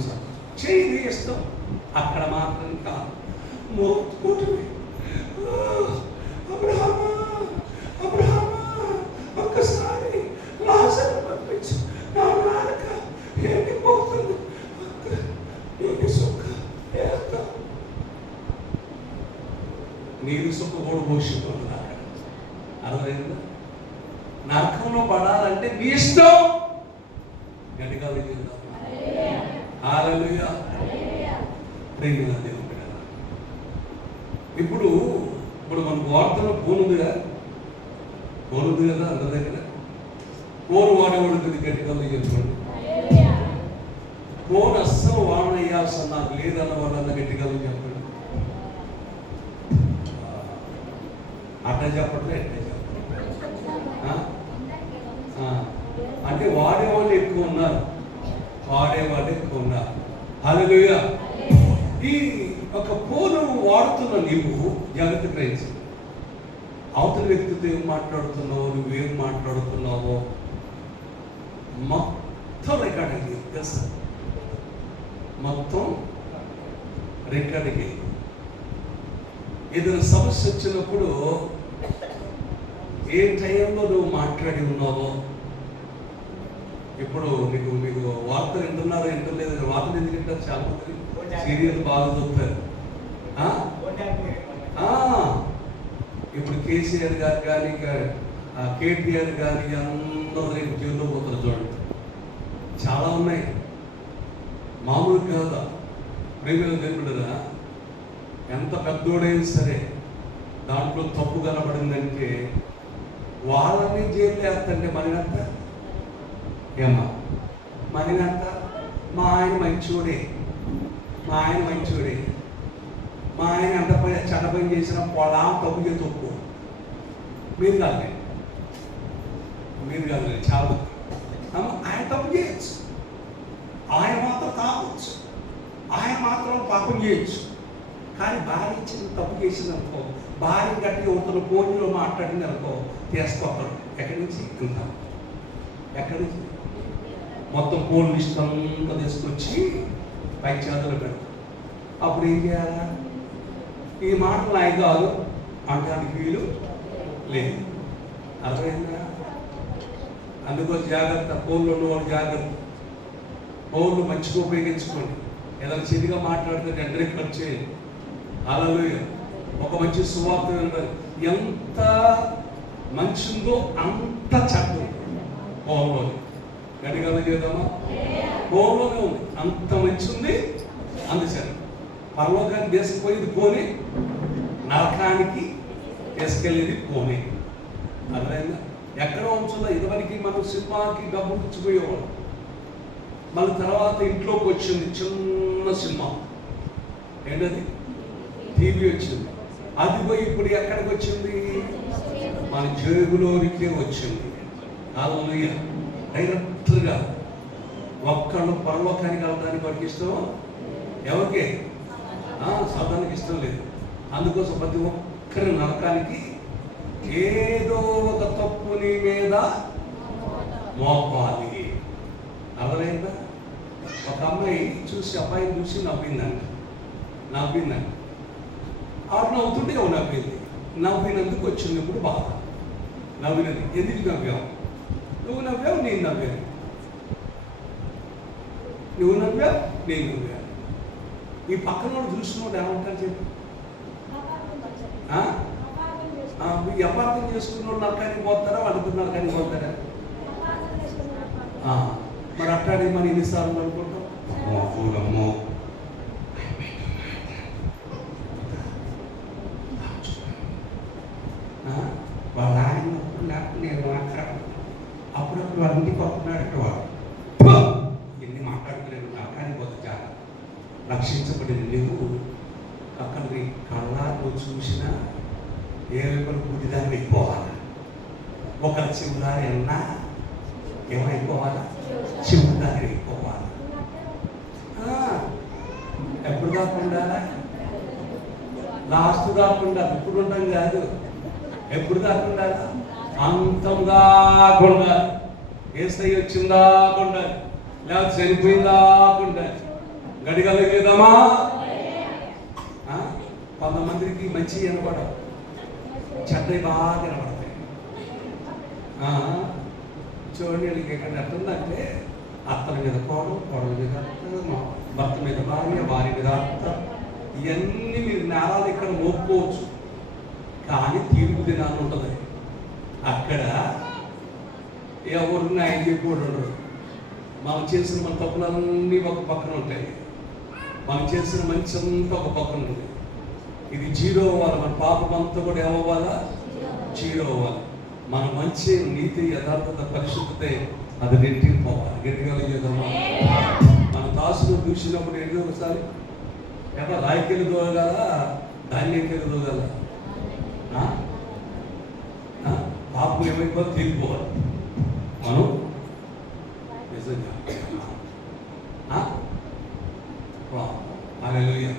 చేయి ఇస్తాం. అక్కడ మాత్రం కాదు, మోపుకుంటుంది. అబ్రహామా అబ్రహామా ఒక్కసారి లాజరును పంపించు, నా నాలుక ఎండిపోతుంది, నీకు సుఖ వేస్తా. నీరు సుఖ కూడా పోషిస్తుంది. అక్కడ అర్థమైందా? నరకంలో పడాలంటే నీ ఇష్టం. గట్టిగా వెళ్ళిందా? హల్లెలూయా. ప్రేమ దేవుడు. ఇప్పుడు మనకు వార్తలో పోనుందిగా అందరి దగ్గర. ఫోన్ వాడేవాడుతుంది. గట్టిగా చెప్పండి. ఫోన్ అస్సలు వాడనయ్యాల్సిన నాకు లేదన్న వాళ్ళన్న గట్టిగా చెప్పండి. అట్లా చెప్పట్లే, ఎట్లా చెప్పండి. అంటే వాడేవాళ్ళు ఎక్కువ ఉన్నారు. హల్లెలూయా. ఈ ఒక ఫోను వాడుతున్న నీవు జాగ్రత్త గ్రహించు. అవతల వ్యక్తితో ఏం మాట్లాడుతున్నావో, నువ్వేం మాట్లాడుతున్నావో మొత్తం రికార్డ్ అయ్యి తెలుసా? మొత్తం రికార్డ్ అయ్యి ఏదైనా సమస్య వచ్చినప్పుడు ఏ టైంలో నువ్వు మాట్లాడి ఉన్నావో. ఇప్పుడు మీకు వార్తలు వింటున్నారో వింటలేదు. వార్తలు ఎందుకు వింటారు? చాలా మంది సీరియల్ బాగా చూస్తారు. ఇప్పుడు కేసీఆర్ గారు కానీ, కేటీఆర్ కానీ అందరూ రేపు జీవితంలో పోతారు. చూడండి, చాలా ఉన్నాయి. మామూలు కాదా? ప్రేమలో తెలియదా? ఎంత పెద్దోడైనా సరే దాంట్లో తప్పు కనబడిందంటే వాళ్ళని జైలు వేస్తంటే మరినంత ఏమా మరినంత. మా ఆయన మంచోడే, మా ఆయన ఎంత చెడ్డ పని చేసినా పొలా తప్పు చేసి తప్పు. మీరు కాదు చాలా ఆయన తప్పు చేయొచ్చు, ఆయన మాత్రం తాగొచ్చు, ఆయన మాత్రం పాపం చేయొచ్చు. కానీ భార్య ఇచ్చిన తప్పు చేసిందనుకో, భార్య గట్టి అవుతున్న ఫోన్లో మాట్లాడింది అనుకో, తీసుకొస్తాడు. ఎక్కడి నుంచి? ఎక్కడి నుంచి? మొత్తం ఫోన్ లిస్ట్ అంతా తీసుకొచ్చి పై చేతులు పెడతాడు. అప్పుడు ఏం చేయాలా? ఈ మాటలు ఆయన కాదు అంటానికి వీలు లేదు. అర్థమైందా? అందుకోసం జాగ్రత్త. ఫోన్లో ఉన్నవాళ్ళు జాగ్రత్త. ఫోన్లు మంచిగా ఉపయోగించుకోండి. ఏదైనా చిన్నగా మాట్లాడితే వెంటనే కట్ చేయండి. హల్లెలూయా. ఒక మంచి సువార్త వినడం ఎంత మంచిందో అంత చెడ్డ ఫోన్లోనే. గట్టిగా చేద్దామా? ఫోన్లోనే ఉంది. అంత మంచి ఉంది, అందుచేత పరలోకానికి తీసుకుపోయేది పోనీ, నరకానికి తీసుకెళ్ళేది పోనీ. అర్థమైందా? ఎక్కడ ఉంచుందో. ఇదివరకు మనం సినిమాకి డబ్బు ఇచ్చిపోయేవాళ్ళం. మళ్ళీ తర్వాత ఇంట్లోకి వచ్చింది చిన్న సినిమా. ఏంటది? టీవీ వచ్చింది. అది పోయి ఇప్పుడు ఎక్కడికి వచ్చింది? మన జేబులోనికే వచ్చింది. హల్లెలూయా. డైరెక్ట్గా ఒక్కళ్ళు పరలోకానికి వెళ్ళడానికి వాడికి ఇష్టమో? ఎవరికి? సాధారణకి ఇష్టం లేదు. అందుకోసం ప్రతి ఒక్కరి నరకానికి ఏదో ఒక తప్పు నీ మీద మోపాలి. అర్థమైందా? ఒక అమ్మాయి అబ్బాయిని చూసి నవ్విందంట. ఆవిడ నవ్వుతుంటే నవ్వింది. నవ్వినందుకు వచ్చినప్పుడు బాధ. నవ్వినది ఎందుకు నవ్వావు? నువ్వు నవ్వావు, నేను నవ్వాను. నువ్వు నవ్వావు, నేను నవ్వాను. ఈ పక్కన వాడు చూసినోడు ఏమంటారు చెప్పి? అపార్థం చేసుకున్న నరకానికి పోతారా, వాళ్ళిద్దరు నరకానికి పోతారా? మరి అట్టాడి మనం ఎన్నిసార్లు అనుకుంటాం? అమ్మో వాళ్ళ ఆయన నాకు నేను మాట్లాడను. అప్పుడప్పుడు వాళ్ళ ఇంటికి వస్తున్నాడట వాడు. ఎన్ని మాట్లాడుతున్నాను నాకాని పోతే చాలా రక్షించబడిన నువ్వు అక్కడ నీ కళ్ళారు చూసినా ఏ వైపు గుడిదాన్ని అయిపోవాలా, ఒక చివరి అన్నా ఏమైపోవాలా, చివరి దాన్ని అయిపోవాలి. ఎప్పుడు కాకుండా లాస్ట్ కాకుండా ఇప్పుడు ఉంటాం కాదు, ఎప్పుడు కాకుండా అంతం కాకుండా, ఏసై వచ్చిందా కాకుండా, లేకపోతే చనిపోయిందా కాకుండా గడిగలిగేదామా. కొంతమందికి మంచి వినపడవు, చెడ్డవి బాగా వినపడతాయి. చూడండి వీళ్ళకి ఎక్కడ ఎట్టుందంటే అత్తల మీద కోడలు, కోడల మీద అత్త, భర్త మీద భార్య, భార్య మీద అత్త, ఇవన్నీ మీరు నేరాలు ఇక్కడ మోపుకోవచ్చు. కానీ తీర్పు దినాలు ఉంటుంది. అక్కడ ఎవరు న్యాయం చెప్పకూడదు. మనం చేసిన మన తప్పులన్నీ ఒక పక్కన ఉంటాయి, మనం చేసిన మంచి అంతా ఒక పక్కన ఉంటుంది. ఇది జీరో అవ్వాలి. మన పాపం అంతా కూడా ఏమవ్వాలా, జీరో అవ్వాలి. మన మంచి నీతి, యథార్థత, పరిశుద్ధత అది రెట్టింపు పోవాలి. గట్టిగా మన దాసులు చూసినప్పుడు ఎన్నో ఒకసారి ఎక్కడ రాయికెళ్ళి దూరగల, ధాన్యంకెళ్ళి దూరగల, పాపం ఏమైపోతే తీరిపోవాలి. మనం నిజంగా హల్లెలూయా.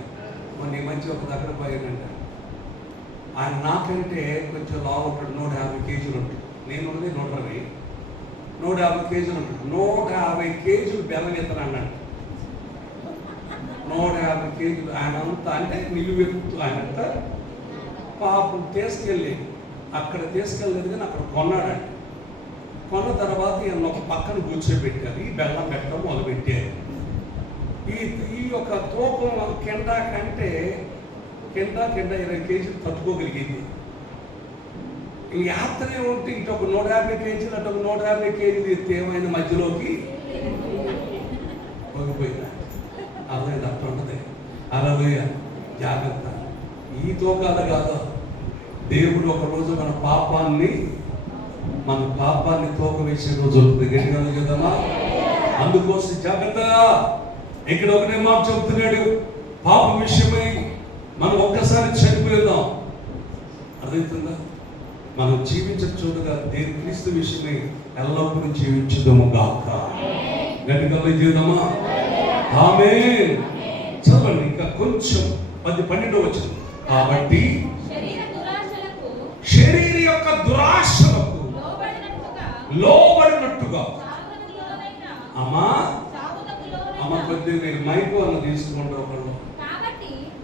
మొన్న మంచి ఒక దగ్గర పోయానంట. ఆయన నాకంటే కొంచెం లావు ఉంటాడు, 150 కేజీలు ఉంటాడు. నేను ఉన్నది 120, 150 కేజీలు ఉంటాడు. 150 కేజీలు బెల్లం ఎత్తను అన్నాడు. 150 కేజీలు ఆయన అంతా అంటే నిలువెత్తు. ఆయనంతా పాపం తీసుకెళ్ళి అక్కడ తీసుకెళ్ళలేదు కానీ అక్కడ కొన్నాడండి. కొన్న తర్వాత ఈయన ఒక పక్కన కూర్చోబెట్టారు. ఈ బెల్లం పెట్టడం మొదలుపెట్టారు. ఈ యొక్క తూకం కింద కంటే కింద 20 కేజీలు తట్టుకోగలిగింది. ఈ యాత్రే ఉంటే ఇటు ఒక 150 కేజీలు, అటు ఒక 150 కేజీలు ఎత్తే ఏమైనా మధ్యలోకి పోగిపోయిందా. అర్థమైంది, అట్లా ఉంటుంది. అలాగే జాగ్రత్త. ఈ తూకాలు కాదు, దేవుడు ఒకరోజు మన పాపాన్ని తూక వేసే రోజు ఉంటుంది. గట్టిగా చూద్దామా. అందుకోసం జాగ్రత్త. ఇక్కడ ఒకనే మాట చెబుతున్నాడు, పాప విషయమై మనం ఒక్కసారి చనిపోయిందాం. అర్థమవుతుందా? మనం జీవించచ్చుగా దేవుని క్రీస్తు విషయమై ఎల్లప్పుడూ జీవించుదాము గాక. గట్టిగా జీవితామా. ఆమేన్. చదవండి ఇంకా కొంచెం 10-12 వచ్చింది. కాబట్టి శరీర యొక్క దురాశలకు లోబడినట్టుగా అమ్మా కొద్దిగా మీరు మైకు అన్న తీసుకుంటూ ఒకళ్ళు.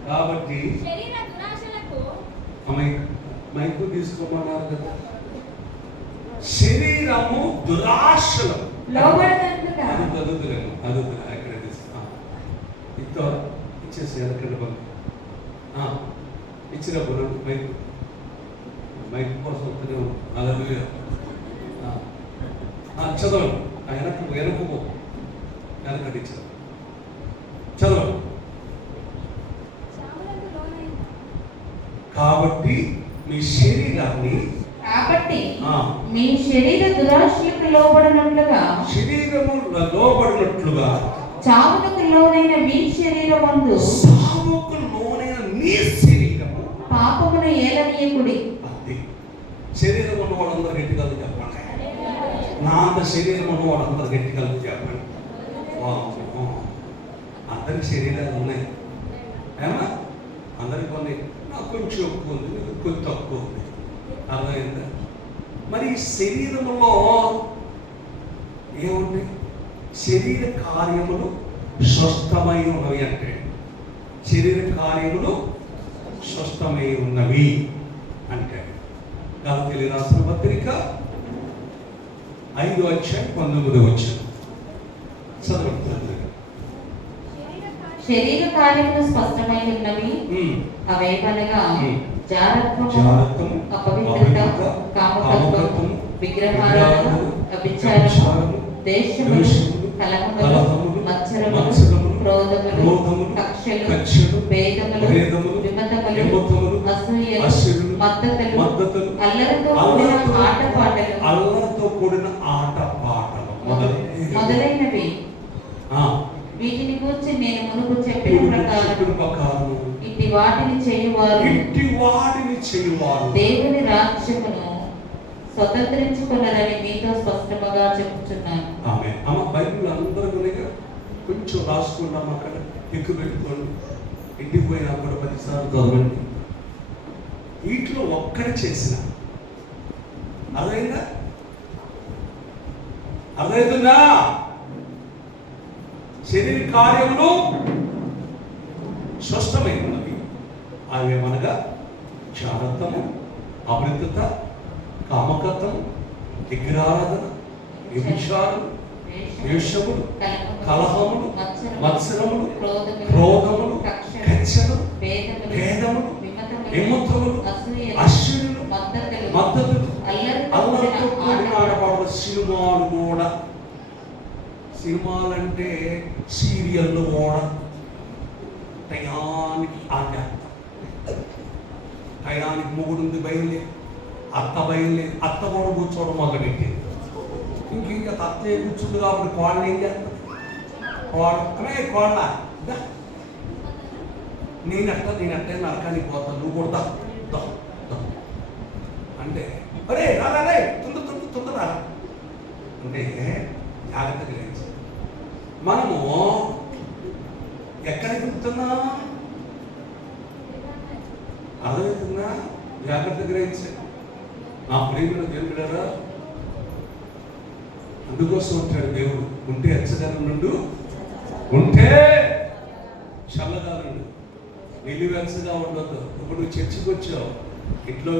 కాబట్టి మైకు తీసుకోమన్నారు కదా. శరీరము దురాశలు అది చదువుతులేము, ఎక్కడ తీసుకున్నా ఇంతో ఇచ్చేసి ఎక్కడ ఇచ్చినప్పుడు మైకు కోసం వస్తూనే ఉంది. చదవండి. వెనకటి ఇచ్చారు. చదవండి. కాబట్టి మీ శరీరాన్ని మీ శరీర దురాశలకు లోబడినట్లుగా చావునకు లోనైన మీ శరీరమందు పాపమును ఏలనీయకుడి. శరీరం ఉన్న వాళ్ళందరూ గట్టిగా చెప్పండి. నా అంత శరీరం ఉన్న వాళ్ళందరూ గట్టిగా చెప్పండి. అందరికి శరీరాలు ఉన్నాయి ఏమా. అందరికి కొన్ని నాకు కొంచెం ఎక్కువ ఉంది, కొంచెం తక్కువ ఉంది. అర్థమైందా? మరి శరీరంలో ఏముంది? శరీర కార్యములు స్వస్థమై ఉన్నవి అంటే శరీర కార్యములు స్వస్థమై ఉన్నవి అంటే గలతీయులకు రాసిన పత్రిక 5:19 చదవండి. శరీర కార్యములు స్పష్టమై ఉన్నవి. అవేమనగా జారత్వము, అపవిత్రత, కామకత్వము, విగ్రహారాధన, వ్యభిచారము, ద్వేషము, కలహములు, మత్సరములు, క్రోధములు, కక్షలు, భేదములు, విమతములు, అసూయలు, మద్దతులు, అల్లరితో కూడిన ఆట పాటలు మొదలైనవి వీటిని గురించి నేను మునుపు చెప్పిన ప్రకారం ఇట్టి వాటిని చేయువారు దేవుని రాజ్యమును స్వతంత్రించుకున్నారని మీతో స్పష్టంగా చెప్పుచున్నాను. ఆమేన్. అమ్మ బైబిల్ అందరూ కనుక కొంచెం రాసుకున్నాం, అక్కడ ఎక్కువ పెట్టుకోండి, ఇంటికి పోయినా కూడా 10 సార్లు చదవండి. వీటిలో ఒక్కడే చేసిన అర్థమైందా? శరీర కార్యములు స్పష్టమైనవి. అవి మనగా జాగ్రత్తము, అమృతత, కామకత్వం, విగ్రహారాధన, వ్యభిచారం, ద్వేషములు, కలహములు, మత్సరములు, క్రోధములు, కక్షలు, భేదములు, విమతములు, అసూయలు, మద్దతులు, అల్లరితో కూడిన ఆడపాటలు. సినిమాలు కూడా, సినిమాలంటే సీరియళ్ళు కూడా టయానికి టయానికి మొగుడుంది బయలుదే, అత్త బయలుదేరి, అత్త కూడా కూర్చోవడం మొదలుపెట్టింది. ఇంక అత్త కూర్చుంది కాబట్టి కోళ్ళని ఏం చేస్తుంది? కోళ్ళ నేనట్టే నరకానికి పోతాను, నువ్వు కూడా అంటే అరే రారే తొందర అంటే జాగ్రత్త గ్రహించి మనము ఎక్కడికి వెళ్తున్నా అర్థమవుతుందా? జాగ్రత్త గ్రహించి నా ప్రేమను దేవుడారా, అందుకోసం ఉంటాడు దేవుడు. ఉంటే ఎచ్చదనం నుండు, ఉంటే చల్లగా నుండు, నిలువెచ్చగా ఉండొద్దు. ఇప్పుడు నువ్వు చర్చికి వచ్చావు,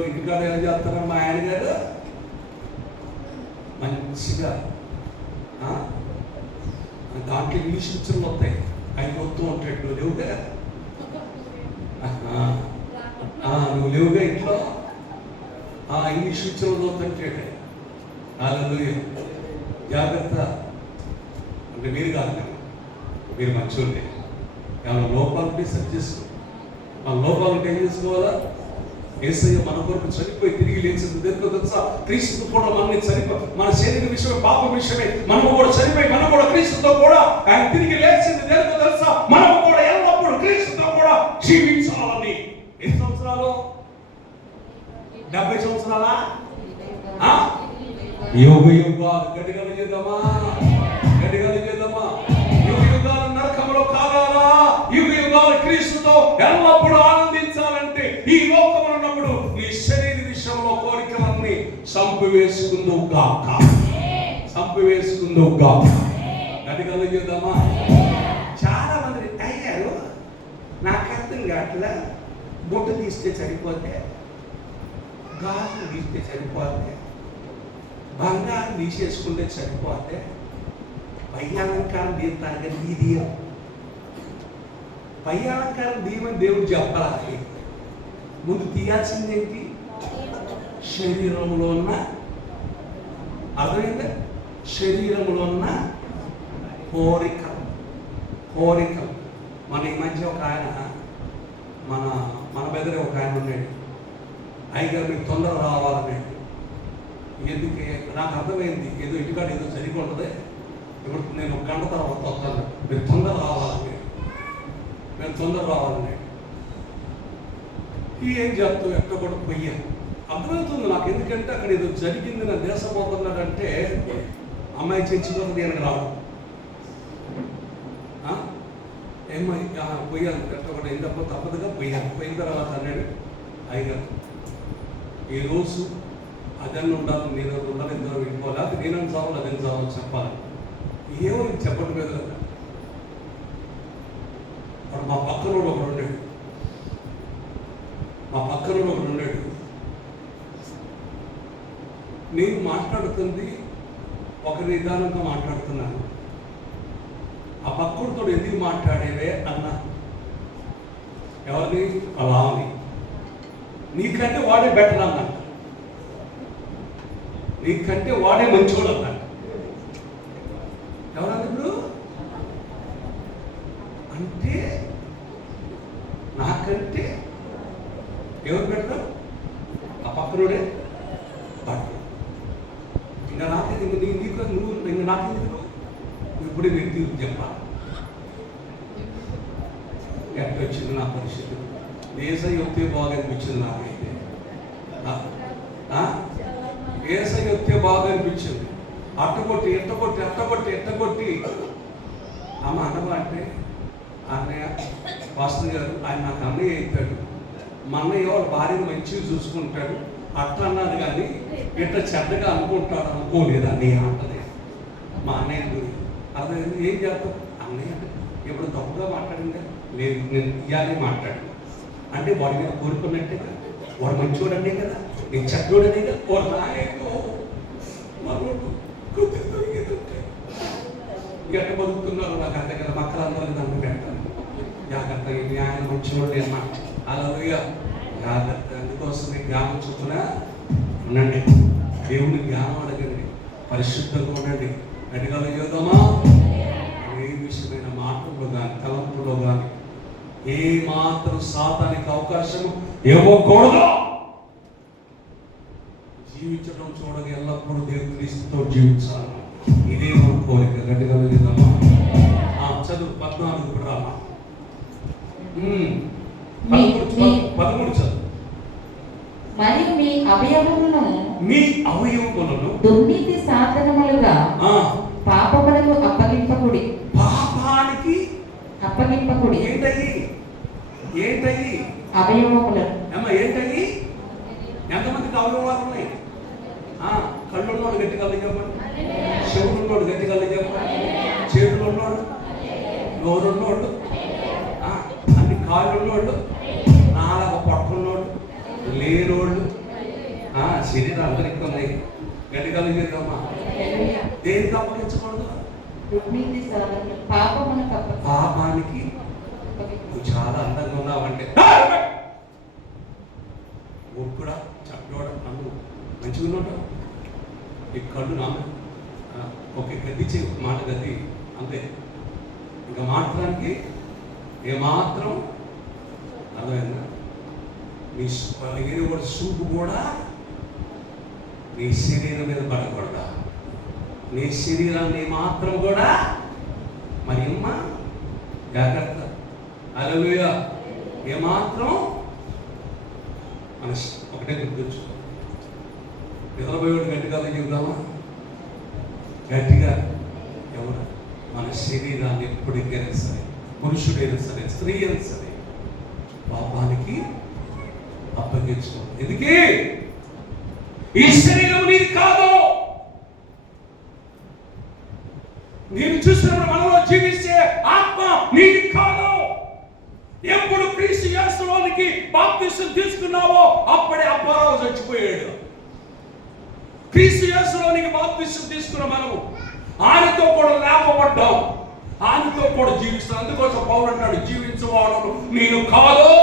ఇంటికాడ ఏం చేస్తారా? మా ఆయన గారు మంచిగా దాంట్లో ఇంగ్లీష్ పిక్చర్లు వస్తాయి, అవి వస్తూ ఉంటాడు. నువ్వు లేవుగా, నువ్వు లేవుగా ఇంట్లో ఇంగ్లీష్ పిక్చర్లు చూస్తుంటాడు. హల్లెలూయా. జాగ్రత్త. అంటే మీరు కాదు, మీరు మంచోళ్ళే. ఏమైనా లోపాలుంటే సరి చేసుకో. మన లోపాలుంటే ఏం చేసుకోవాలా? యేసయ్య మన కొరకు చనిపోయి తిరిగి లేచింది దేనికో తెలుసా? క్రీస్తుతో కూడా మనల్ని మన శరీర విషయమే, పాప విషయమే మనము కూడా చనిపోయి, మనం కూడా క్రీస్తుతో కూడా ఆయన తిరిగి లేచింది దేనికో తెలుసా? మనము కూడా ఎల్లప్పుడూ క్రీస్తుతో కూడా జీవించాలని. ఎన్ని సంవత్సరాలు? 70 సంవత్సరాలా? యుగ యుగాలు గడిగలు చేద్దామా, గడిగలు చేద్దామా. యుగ యుగాలు నరకంలో కాగాలా, యుగ యుగాలు క్రీస్తుతో ఎల్లప్పుడూ ఆనందించాలంటే ఈ లోకం ఉన్నప్పుడు నీ శరీర విషయంలో కోరికలన్నీ చంపివేసుకుందువు గాక, చంపివేసుకుందువు గాక. గడిగలు చేద్దామా. చాలా మంది అయ్యారు, నాకు అర్థం కావట్లా. బొట్టు తీస్తే సరిపోతే, గాజులు తీస్తే సరిపోతే, బంగారం తీసేసుకుంటే సరిపోతే, పయ్యాలంకారం తీస్తాను దీయం. పయ్యాలంకారం దీయమని దేవుడు చెప్పాలి. ముందు తీయాల్సిందేంటి? శరీరంలో ఉన్న, అర్థమైందా? శరీరంలో ఉన్న కోరికలు. మన ఈ మధ్య ఒక ఆయన, మన బెదరే ఒక ఆయన ఉన్నాడు. అయ్యగారు మీకు తొందర రావాలన్నాడు. ఎందుకే? నాకు అర్థమైంది, ఏదో ఇంటికాడ ఏదో జరిగి ఉంటుంది, ఇప్పుడు నేను 1 గంట తర్వాత వస్తాను, మీరు తొందర రావాలన్నాడు. నేను తొందర రావాలన్నాడు. ఏం చేస్తావు? ఎక్కడ కూడా పోయాను. అర్థమవుతుంది నాకు, ఎందుకంటే అక్కడ ఏదో జరిగింది, నా దేశం పోతున్నాడంటే అమ్మాయి చర్చిపోతుంది, నేను రావడం ఏమై పోయాను. ఎక్కడ కూడా ఏంటప్ప తప్పదుగా పోయాను. పోయిన తర్వాత అన్నాడు అయ్యగారు, ఈరోజు అదన్నీ ఉండాలి, నేను ఉండాలి, ఇద్దరు వెళ్ళిపోవాలి, అది నేనని చావాలి, అదని చావాలి చెప్పాలి. ఏమో చెప్పడం మీద వాడు మా పక్కన ఒకడు ఉండాడు. నేను మాట్లాడుతుంది ఒక నిదానంగా మాట్లాడుతున్నాను. ఆ పక్కడితో ఎందుకు మాట్లాడేవే అన్నా. ఎవరిని? అలాని. నీకంటే వాడే బెటర్ అన్నా, నీకంటే వాడే మంచోడు అన్నా. ఎవరన్నా ఇప్పుడు? అంటే నాకంటే ఎవరు పెడతారు? ఆ పక్కనుడే. బట్టలు. ఇంకా నాకేది నీకు నువ్వు ఇంకా నాకేది ఇప్పుడే వ్యక్తి చెప్పాలి. ఎట్లా వచ్చింది నా పరిస్థితి? ఏసై వస్తే బాగా అనిపించింది నాకైతే. ఏసై వస్తే బాగా అనిపించింది. అట్టగొట్టి అమ్మ అన్నమా అంటే అన్నయ్య వాస్తు గారు ఆయన నాకు అన్నయ్య అవుతాడు, మా అన్నయ్య వాళ్ళ భార్యను మంచిగా చూసుకుంటాడు అట్లా అన్నది, కానీ ఇట్లా చెడ్డగా అనుకోలేదు అన్నయ్య అంటది. మా అన్నయ్య గురించి అర్థమైంది. ఏం చేస్తాం అన్నయ్య అంటే ఎప్పుడు తప్పుగా మాట్లాడిందా? లేదు, నేను ఇయాలే మాట్లాడు అంటే వాడి మీద కోరుకున్నట్టే కదా, వాడు మంచివాడు అనే కదా, నేను చెడ్డోడు అనే కదా. వాడు నాయకు మనోడు ఎట్ట బతుకుతున్నారు నాకు అంతే కదా. మక్కలందరికీ నన్ను పెట్టాను జాగ్రత్త, ఇది ఆయన మంచివాడు అమ్మా అలా జాగ్రత్త. అందుకోసమే జ్ఞానం చొప్పున ఉండండి, దేవుని జ్ఞానం అడగండి, పరిశుద్ధంగా ఉండండి. గట్టిగా చేద్దామా? ఏ విషయమైన మాటల్లో కానీ తలంపులో కానీ ఏ మాత్రం సాతానికి అవకాశం ఇవ్వకూడదు. జీవించడం చూడగా ఎల్లప్పుడూ దేవుని క్రీస్తుతో జీవించాలి. ఇదే మన కోరిక. గట్టిగా చేద్దామా? చదువు 14 ఇప్పుడు రామా. 13 చదువు. మరియు మీ అవయవములను దుర్నీతి సాధనములుగా పాపములకు అప్పగింపకుడి. పాపానికి అప్పగింపకుడి. ఏంటయి అవయవములను ఏంటయి? ఎంతమందికి అవయవాలు ఉన్నాయి? కళ్ళు ఉన్నోడు గట్టి కళ్ళు చెప్పండి, చెవులు ఉన్నోడు గట్టి కళ్ళు చెప్పండి, చేతులు ఉన్నోడు, నోరు ఉన్నోడు, అన్ని కాళ్ళు ఉన్నోళ్ళు, నాలుగు పట్టున్నోడు, లేనోళ్ళు, శరీరం అందరికి ఉన్నాయి. గట్టి కళ్ళు చేద్దామా? దేనికి అప్పగించకూడదు? పాపానికి. నువ్వు చాలా అందంగా ఉన్నావంటే కూడా చక్కగా నన్ను మంచిగా ఉన్నాడు. ఈ కళ్ళు నా ఓకే గద్దించి మాట గద్ది అంతే. ఇంకా మాట్లాడడానికి ఏమాత్రం అర్థమైందా? నీ కూడా సూపు కూడా నీ శరీరం మీద పడకూడదా? నీ శరీరాన్ని మాత్రం కూడా మరి అమ్మ జాగ్రత్త. హల్లెలూయా. ఏమాత్రం మన ఒకటే గుర్తుంచుకో. నిద్రపోయేవాడు గట్టిగా చెబుదామా? గట్టిగా ఎవరు? మన శరీరాన్ని ఎప్పటికైనా సరే, పురుషుడైనా సరే, స్త్రీ అయినా సరే, పాపానికి అప్పగించుకో. ఎందుకే? ఈ శరీరం నీది కాదు. నేను చూసినప్పుడు మనలో జీవించే ఆత్మ నీది కాదు. ఎప్పుడు క్రీస్తు యేసులోనికి బాప్తిసం తీసుకున్నావో అప్పుడే అప్పారావు చచ్చిపోయాడు. క్రీస్తు యేసులోనికి బాప్తిసం తీసుకున్న మనము ఆయనతో కూడా లేపబడ్డాం, ఆయనతో కూడా జీవిస్తాం. అందుకోసం పౌలు అంటాడు, జీవించువాడు నేను కాదు,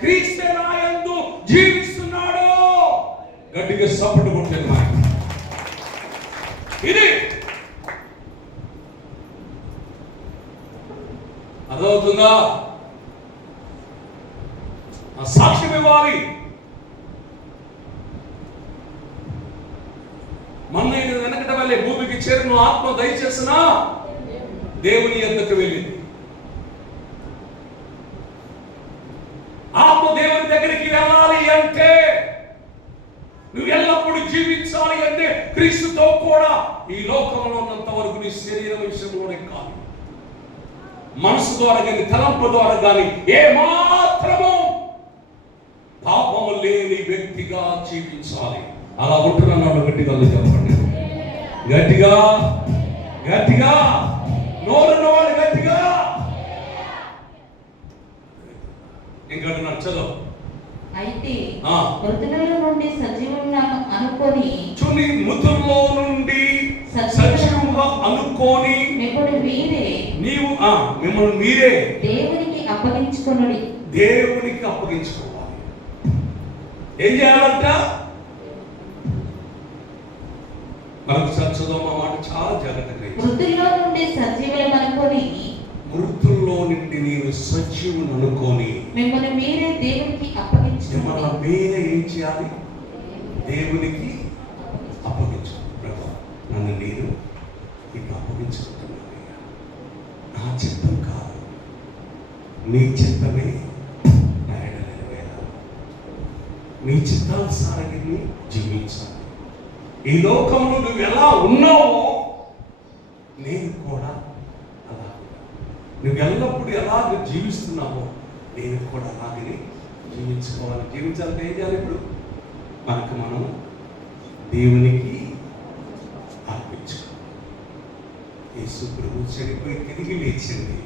క్రీస్తే నా యందు జీవిస్తున్నాడు. గట్టిగా సపోర్ట్ కొట్టేది మాట ఇది. అర్థమవుతుందా? ఆ సాక్ష్యం ఇవ్వాలి. మన్నయ్య వెనకట వెళ్ళే భూమికి చేరును ఆత్మ దయచేసిన దేవుని యొద్దకు వెళ్ళింది. ఆత్మ దేవుని దగ్గరికి వెళ్ళాలి అంటే, నువ్వు ఎల్లప్పుడూ జీవించాలి అంటే క్రీస్తుతో కూడా ఈ లోకంలో ఉన్నంత వరకు నీ శరీరం విషయంలోనే కాదు, మనసు ద్వారా కానీ తలంపు ద్వారా కానీ ఏ మాత్రము పాపము లేని వ్యక్తిగా జీవించాలి. అలా ఉంటున్నాడు. గట్టిగా చెప్పండి, గట్టిగా గట్టిగా నోరున్నవాడు గట్టిగా. ఇంకా చదువు. అయితే మృతులలో నుండి సజీవులను అనుకొని, చూని మృతుల్లో నుండి సజీవుగా అనుకొని మిమ్మల్ని మీరే దేవునికి అప్పగించుకొనుడి. దేవునికి అప్పగించుకోవాలి. ఏం చేయాలంట? మనకు చదువు మాట చాలా జాగ్రత్తగా. మృతుల్లో నుండి సజీవులను అనుకొని, మృతుల్లో నుండి నీవు సజీవుని అనుకొని మిమ్మల్ని మీరే దేవునికి అప్పగించుకోవాలి. మిమ్మల్ని మీరే ఏం చేయాలి? దేవునికి అప్పగించు. ప్రభు, నన్ను నేను నీకు అప్పగించుకుంటున్నానయ్యా. నా చిత్తం కాదు, నీ చిత్తమే నా ఎడల నెరవేరాలి. నీ చిత్తానుసారంగా జీవించాలి. ఈ లోకంలో నువ్వు ఎలా ఉన్నావో నేను కూడా అలా, నువ్వు ఎల్లప్పుడూ ఎలాగ జీవిస్తున్నావో నేను కూడా అలాగే జీవించుకోవాలి. జీవించాలంటే ఏం చేయాలి? ఇప్పుడు మనకు మనం దేవునికి అర్పించుకోవాలి. యేసు ప్రభు చనిపోయి తిరిగి లేచింది.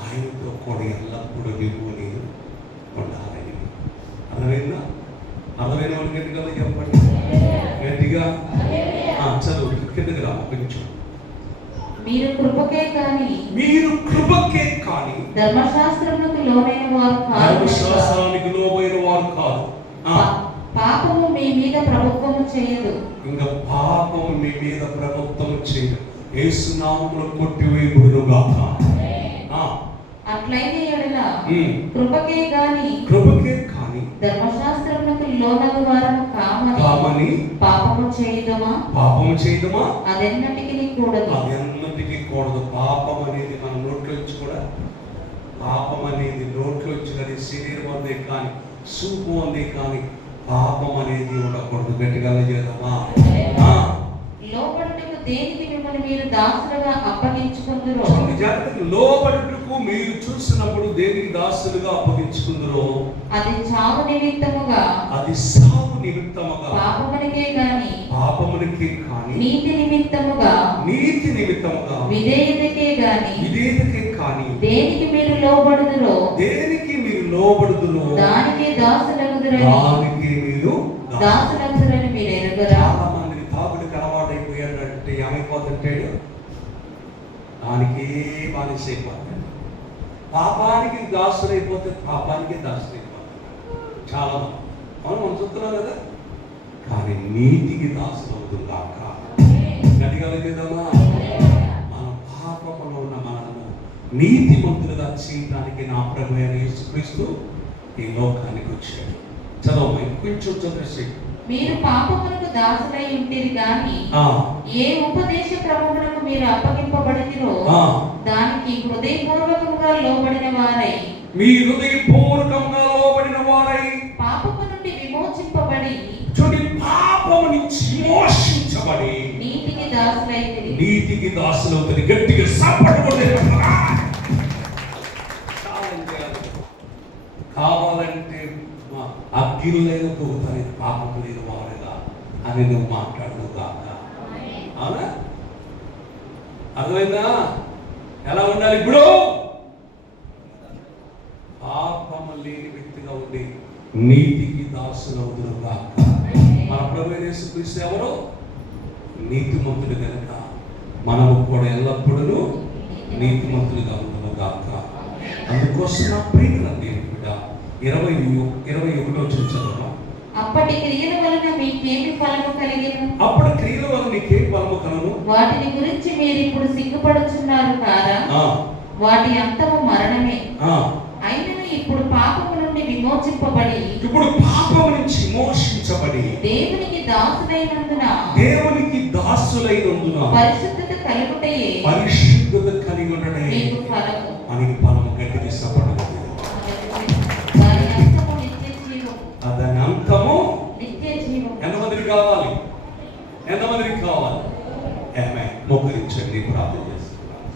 ఆయనతో కూడా ఎల్లప్పుడూ నువ్వు నేను ఉండాలని. అర్థమైందా? అర్థమైన వాళ్ళు గట్టిగా చెప్పండి, గట్టిగా. చదువు కిందకి రా. కొంచెం మీరు కృపకే కాని ధర్మశాస్త్రములకు లోబైన వారు కాదు. ధర్మశాస్త్రానికి లోబైన వారు కాదు. పాపము మీ మీద ప్రభుత్వము చేయదు. ఇంకా పాపము మీ మీద ప్రభుత్వం చేయదు. యేసు నామములో కొట్టివేయబడును గాక. అట్లయితే ఎడల కృపకే కాని ధర్మశాస్త్రములకు లోనగు వారము కామని పాపము చేయదమా? అదెన్నటికి కూడదు. పాపం అనేది మన నోట్లోంచి కూడా, పాపం అనేది నోట్లోంచి కానీ, శరీరం అందే కానీ, సూపు అందే కానీ పాపం అనేది ఉండకూడదు. గట్టిగా చేద్దామా? లోబడుటకు దేనికి మిమ్మల్ని మీరు దాసులుగా అప్పగించుకుందురో, లోబడుటకు మీరు చూసినప్పుడు దేనికి దాసులుగా అప్పగించుకుందురో అది సావు నిమిత్తముగా పాపమునికే గాని నీతి నిమిత్తముగా విధేయతకే గాని దేనికి మీరు లోబడుదురో దానికి దాసులగుదురని మీరు ఎరుగరా? తాగుడికి అలవాటైపోయాడంటే ఏమైపోతుంటాడు? దానికే బానిసైపోతాడు. పాపానికి దాసులైపోతే పాపానికే దాసులైపోతాడు చాలా మంది. అవును, మనం చూస్తున్నాం కదా. కానీ నీతికి దాసులు అవుతుంది కాక. గట్టిగా చేద్దామా? మన పాపంలో ఉన్న మనము నీతిమంతులుగా చేయడానికి నా ప్రభు అయిన యేసుక్రీస్తు ఈ లోకానికి వచ్చాడు. చదవమా, కొంచెం చదివేసి. మీరు పాపమునకు దాసులై ఉంటిరి గాని ఏ ఉపదేశ క్రమమునకు మీరు అప్పగింపబడితిరో దానికి హృదయపూర్వకముగా లోబడిన వారై పాపము నుండి విమోచింపబడి నీతికి దాసులైతిరి. గట్టిగా కావాలంటే అగ్గిలు లేదు దూతారు, పాపము లేదు వారుగా అని నువ్వు మాట్లాడు కాక. అవునా? అర్థమైందా? ఎలా ఉండాలి ఇప్పుడు? పాపము లేని వ్యక్తిగా ఉండి నీతికి దాసులవుదురు కాక. మన ప్రభువైన యేసుక్రీస్తు ఎవరు? నీతిమంతుడు కనుక మనము కూడా ఎల్లప్పుడూ నీతిమంతులుగా ఉందుము కాక. అందుకోసం నా ప్రియులండి 21 చదువు. అప్పటి క్రియల వలన మీకేమి ఫలము కలిగెను? వాటిని గురించి మీరు ఇప్పుడు సిగ్గుపడుచున్నారు కారా? వాటి అంతము మరణమే. అయినను ఇప్పుడు పాపము నుండి విమోచింపబడి దేవునికి దాసులైనందున పరిశుద్ధత కలుగుటయే మీకు ఫలము. గట్టిగా ఇష్టపడదు. దాని అంతము నిత్య జీవం. ఎంతమందికి కావాలి? ఆమేన్. మోకరించండి, ప్రార్థన చేస్తున్నాను.